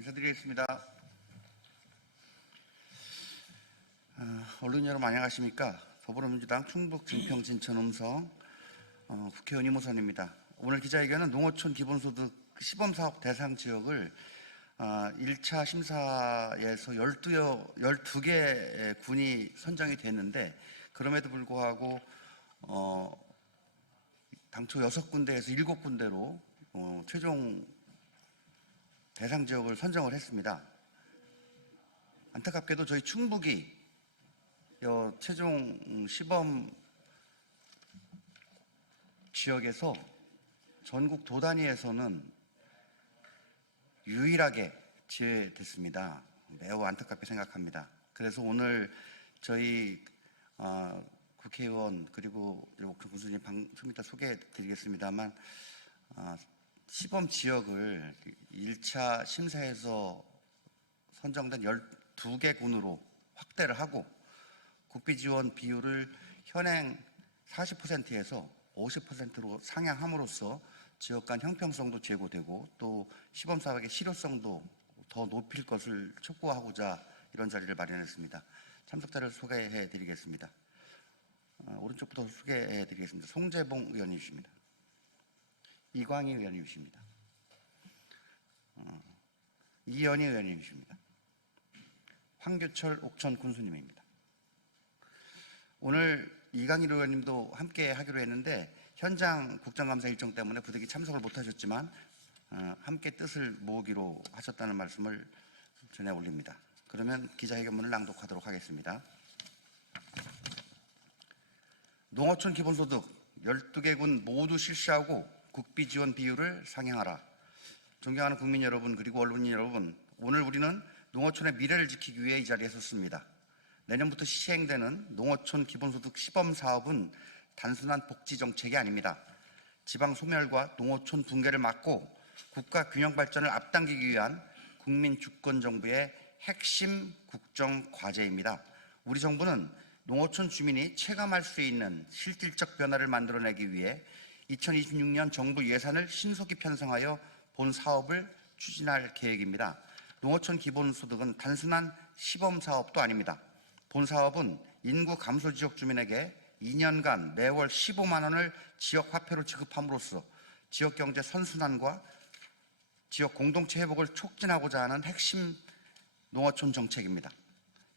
인사드리겠습니다. 아, 언론 여러분 안녕하십니까? 더불어민주당 충북 증평 진천 음성 어, 국회의원 이모선입니다. 오늘 기자회견은 농어촌 기본소득 시범사업 대상 지역을 아, 1차 심사에서 12여, 12개 군이 선정이 됐는데 그럼에도 불구하고 어, 당초 6군데에서 7군데로 어, 최종 대상 지역을 선정을 했습니다. 안타깝게도 저희 충북이 여 최종 음, 시범 지역에서 전국 도 단위에서는 유일하게 지회됐습니다. 매우 안타깝게 생각합니다. 그래서 오늘 저희 어, 국회의원 그리고 옥천 군수님 방- 좀 이따 소개해 드리겠습니다만 아, 시범 지역을 1차 심사에서 선정된 12개 군으로 확대를 하고 국비 지원 비율을 현행 40%에서 50%로 상향함으로써 지역 간 형평성도 제고되고 또 시범 사업의 실효성도 더 높일 것을 촉구하고자 이런 자리를 마련했습니다. 참석자를 소개해 드리겠습니다. 어, 오른쪽부터 소개해 드리겠습니다. 송재봉 의원님이십니다. 이광희 의원님이십니다. 어, 이연희 의원님이십니다. 황교철 옥천 군수님입니다. 오늘 이강일 의원님도 함께 하기로 했는데 현장 국정감사 일정 때문에 부득이 참석을 못하셨지만 어, 함께 뜻을 모으기로 하셨다는 말씀을 전해 올립니다. 그러면 기자회견문을 낭독하도록 하겠습니다. 농어촌 기본소득 12개 군 모두 실시하고 국비 지원 비율을 상향하라. 존경하는 국민 여러분 그리고 언론인 여러분 오늘 우리는 농어촌의 미래를 지키기 위해 이 자리에 섰습니다. 내년부터 시행되는 농어촌 기본소득 시범 사업은 단순한 복지 정책이 아닙니다. 지방 소멸과 농어촌 붕괴를 막고 국가 균형 발전을 앞당기기 위한 국민 주권 정부의 핵심 국정 과제입니다. 우리 정부는 농어촌 주민이 체감할 수 있는 실질적 변화를 만들어내기 위해 2026년 정부 예산을 신속히 편성하여 본 사업을 추진할 계획입니다. 농어촌 기본소득은 단순한 시범 사업도 아닙니다. 본 사업은 인구 감소 지역 주민에게 2년간 매월 15만 원을 지역 화폐로 지급함으로써 지역 경제 선순환과 지역 공동체 회복을 촉진하고자 하는 핵심 농어촌 정책입니다.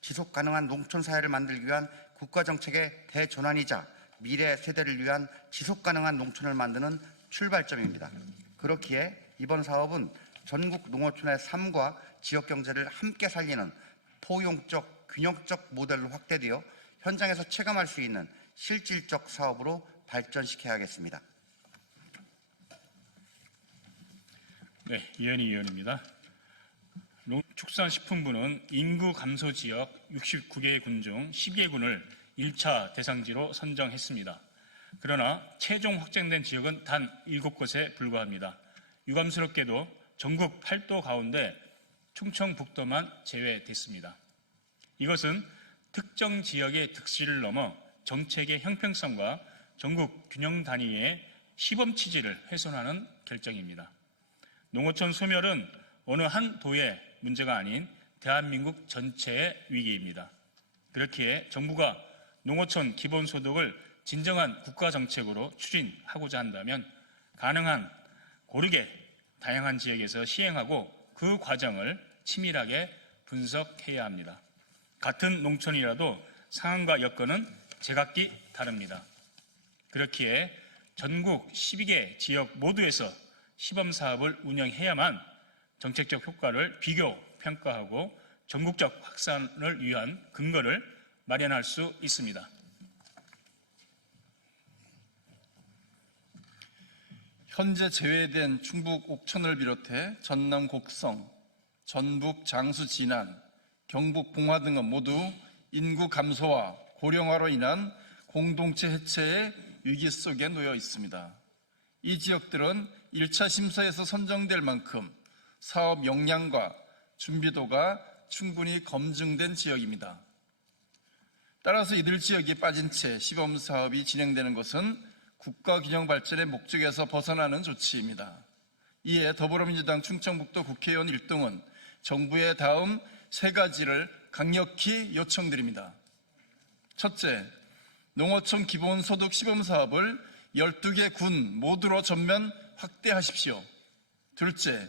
지속 가능한 농촌 사회를 만들기 위한 국가 정책의 대전환이자 미래 세대를 위한 지속 가능한 농촌을 만드는 출발점입니다. 그렇기에 이번 사업은 전국 농어촌의 삶과 지역 경제를 함께 살리는 포용적, 균형적 모델로 확대되어 현장에서 체감할 수 있는 실질적 사업으로 발전시켜야겠습니다. 네, 이현희 의원입니다. 농축산식품부는 인구 감소 지역 69개 군 중 10개 군을 1차 대상지로 선정했습니다. 그러나 최종 확정된 지역은 단 7곳에 불과합니다. 유감스럽게도 전국 8도 가운데 충청북도만 제외됐습니다. 이것은 특정 지역의 특실을 넘어 정책의 형평성과 전국 균형 단위의 시범 취지를 훼손하는 결정입니다. 농어촌 소멸은 어느 한 도의 문제가 아닌 대한민국 전체의 위기입니다. 그렇기에 정부가 농어촌 기본소득을 진정한 국가 정책으로 추진하고자 한다면 가능한 고르게 다양한 지역에서 시행하고 그 과정을 치밀하게 분석해야 합니다. 같은 농촌이라도 상황과 여건은 제각기 다릅니다. 그렇기에 전국 12개 지역 모두에서 시범 사업을 운영해야만 정책적 효과를 비교 평가하고 전국적 확산을 위한 근거를 마련할 수 있습니다. 현재 제외된 충북 옥천을 비롯해 전남 곡성, 전북 장수 진안, 경북 봉화 등은 모두 인구 감소와 고령화로 인한 공동체 해체의 위기 속에 놓여 있습니다. 이 지역들은 1차 심사에서 선정될 만큼 사업 역량과 준비도가 충분히 검증된 지역입니다. 따라서 이들 지역이 빠진 채 시범 사업이 진행되는 것은 국가 균형 발전의 목적에서 벗어나는 조치입니다. 이에 더불어민주당 충청북도 국회의원 1등은 정부에 다음 세 가지를 강력히 요청드립니다. 첫째, 농어촌 기본소득 시범 사업을 12개 군 모두로 전면 확대하십시오. 둘째,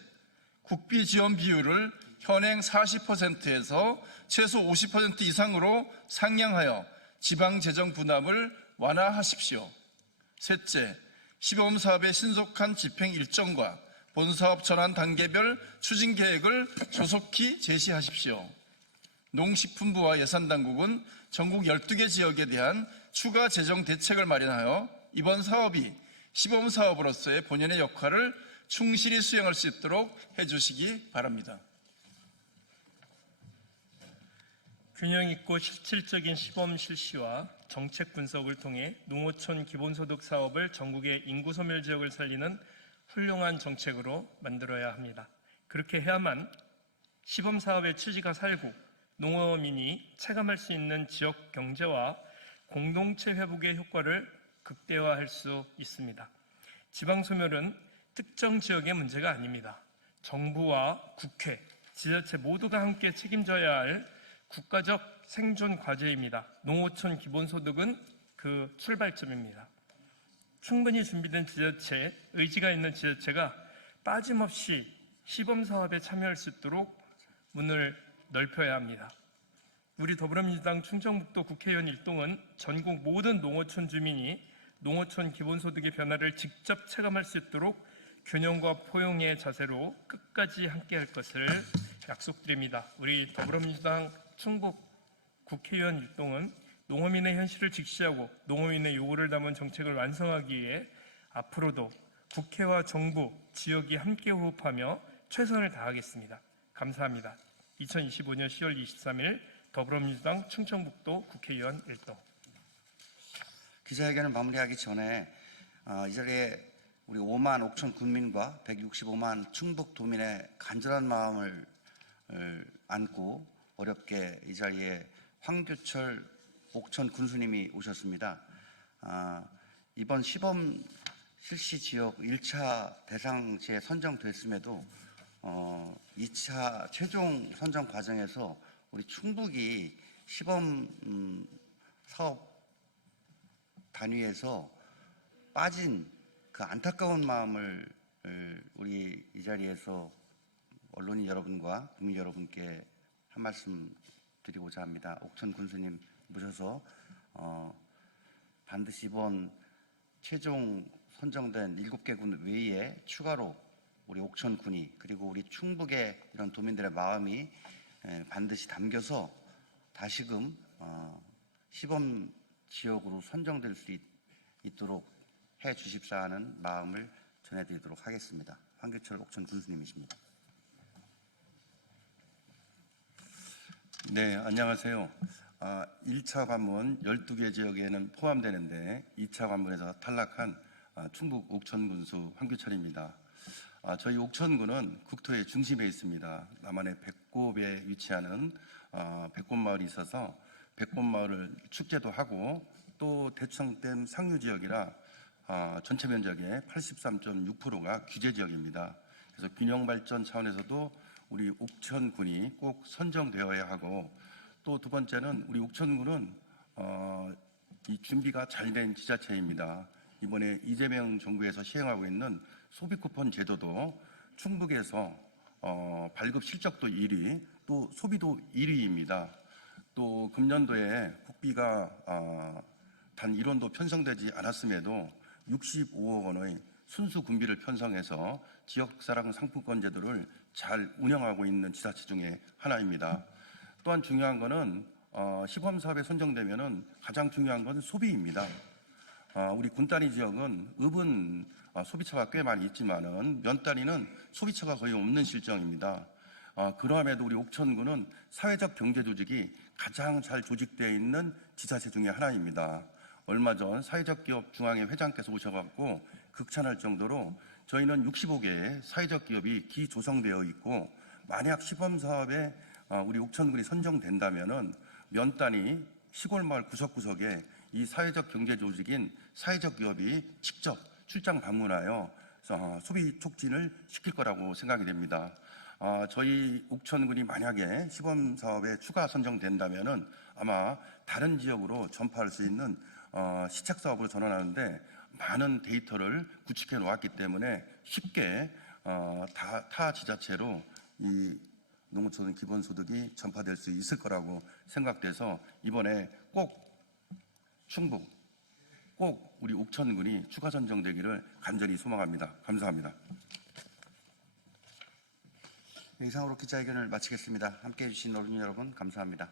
국비 지원 비율을 현행 40%에서 최소 50% 이상으로 상향하여 지방 재정 부담을 완화하십시오. 셋째, 시범 사업의 신속한 집행 일정과 본 사업 전환 단계별 추진 계획을 조속히 제시하십시오. 농식품부와 예산당국은 전국 12개 지역에 대한 추가 재정 대책을 마련하여 이번 사업이 시범 사업으로서의 본연의 역할을 충실히 수행할 수 있도록 해주시기 바랍니다. 균형 있고 실질적인 시범 실시와 정책 분석을 통해 농어촌 기본소득 사업을 전국의 인구 소멸 지역을 살리는 훌륭한 정책으로 만들어야 합니다. 그렇게 해야만 시범 사업의 취지가 살고 농어민이 체감할 수 있는 지역 경제와 공동체 회복의 효과를 극대화할 수 있습니다. 지방 소멸은 특정 지역의 문제가 아닙니다. 정부와 국회, 지자체 모두가 함께 책임져야 할 국가적 생존 과제입니다. 농어촌 기본소득은 그 출발점입니다. 충분히 준비된 지자체, 의지가 있는 지자체가 빠짐없이 시범 사업에 참여할 수 있도록 문을 넓혀야 합니다. 우리 더불어민주당 충청북도 국회의원 일동은 전국 모든 농어촌 주민이 농어촌 기본소득의 변화를 직접 체감할 수 있도록 균형과 포용의 자세로 끝까지 함께할 것을 약속드립니다. 우리 더불어민주당 충북 국회의원 일동은 농어민의 현실을 직시하고 농어민의 요구를 담은 정책을 완성하기 위해 앞으로도 국회와 정부, 지역이 함께 호흡하며 최선을 다하겠습니다. 감사합니다. 2025년 10월 23일 더불어민주당 충청북도 국회의원 일동 기자회견을 마무리하기 전에 어, 이 자리에 우리 5만 5천 군민과 165만 충북 도민의 간절한 마음을 을 안고 어렵게 이 자리에 황교철 옥천 군수님이 오셨습니다. 아, 이번 시범 실시 지역 1차 대상지에 선정됐음에도 어, 2차 최종 선정 과정에서 우리 충북이 시범 음, 사업 단위에서 빠진 그 안타까운 마음을 을, 우리 이 자리에서 언론인 여러분과 국민 여러분께 한 말씀 드리고자 합니다. 옥천 군수님 모셔서 어, 반드시 이번 최종 선정된 7개 군 외에 추가로 우리 옥천 군이 그리고 우리 충북의 이런 도민들의 마음이 에, 반드시 담겨서 다시금 어, 시범 지역으로 선정될 수 있, 있도록 해 주십사 하는 마음을 전해드리도록 하겠습니다. 황교철 옥천 군수님이십니다. 네, 안녕하세요. 아, 1차 관문 12개 지역에는 포함되는데 2차 관문에서 탈락한 아, 충북 옥천군수 황규철입니다. 아, 저희 옥천군은 국토의 중심에 있습니다. 남한의 백곡에 위치하는 아, 백곡마을이 있어서 백곡마을을 축제도 하고 또 대청댐 상류 지역이라 아, 전체 면적의 83.6%가 규제 지역입니다. 그래서 균형 발전 차원에서도 우리 옥천군이 꼭 선정되어야 하고 또 두 번째는 우리 옥천군은 어, 이 준비가 잘 된 지자체입니다. 이번에 이재명 정부에서 시행하고 있는 소비 쿠폰 제도도 충북에서 어, 발급 실적도 1위, 또 소비도 1위입니다. 또 금년도에 국비가 어, 단 1원도 편성되지 않았음에도 65억 원의 순수 군비를 편성해서 지역사랑 상품권 제도를 잘 운영하고 있는 지자체 중에 하나입니다. 또한 중요한 것은 어, 시범 사업에 선정되면은 가장 중요한 건 소비입니다. 어, 우리 군단위 지역은 읍은 어, 소비처가 꽤 많이 있지만은 면 단위는 소비처가 거의 없는 실정입니다. 어, 그러함에도 우리 옥천군은 사회적 경제 조직이 가장 잘 조직되어 있는 지자체 중에 하나입니다. 얼마 전 사회적 기업 중앙회 회장께서 오셔갖고 극찬할 정도로 저희는 65개의 사회적 기업이 기조성되어 있고 만약 시범 사업에 어, 우리 옥천군이 선정된다면은 면 단위 시골 마을 구석구석에 이 사회적 경제 조직인 사회적 기업이 직접 출장 방문하여 어, 소비 촉진을 시킬 거라고 생각이 됩니다. 어, 저희 옥천군이 만약에 시범 사업에 추가 선정된다면은 아마 다른 지역으로 전파할 수 있는 어, 시책 사업으로 전환하는데 많은 데이터를 구축해 놓았기 때문에 쉽게 어, 다, 타 지자체로 이 농어촌 기본소득이 전파될 수 있을 거라고 생각돼서 이번에 꼭 충북 꼭 우리 옥천군이 추가 선정되기를 간절히 소망합니다. 감사합니다. 이상으로 기자회견을 마치겠습니다. 함께해 주신 어린이 여러분 감사합니다.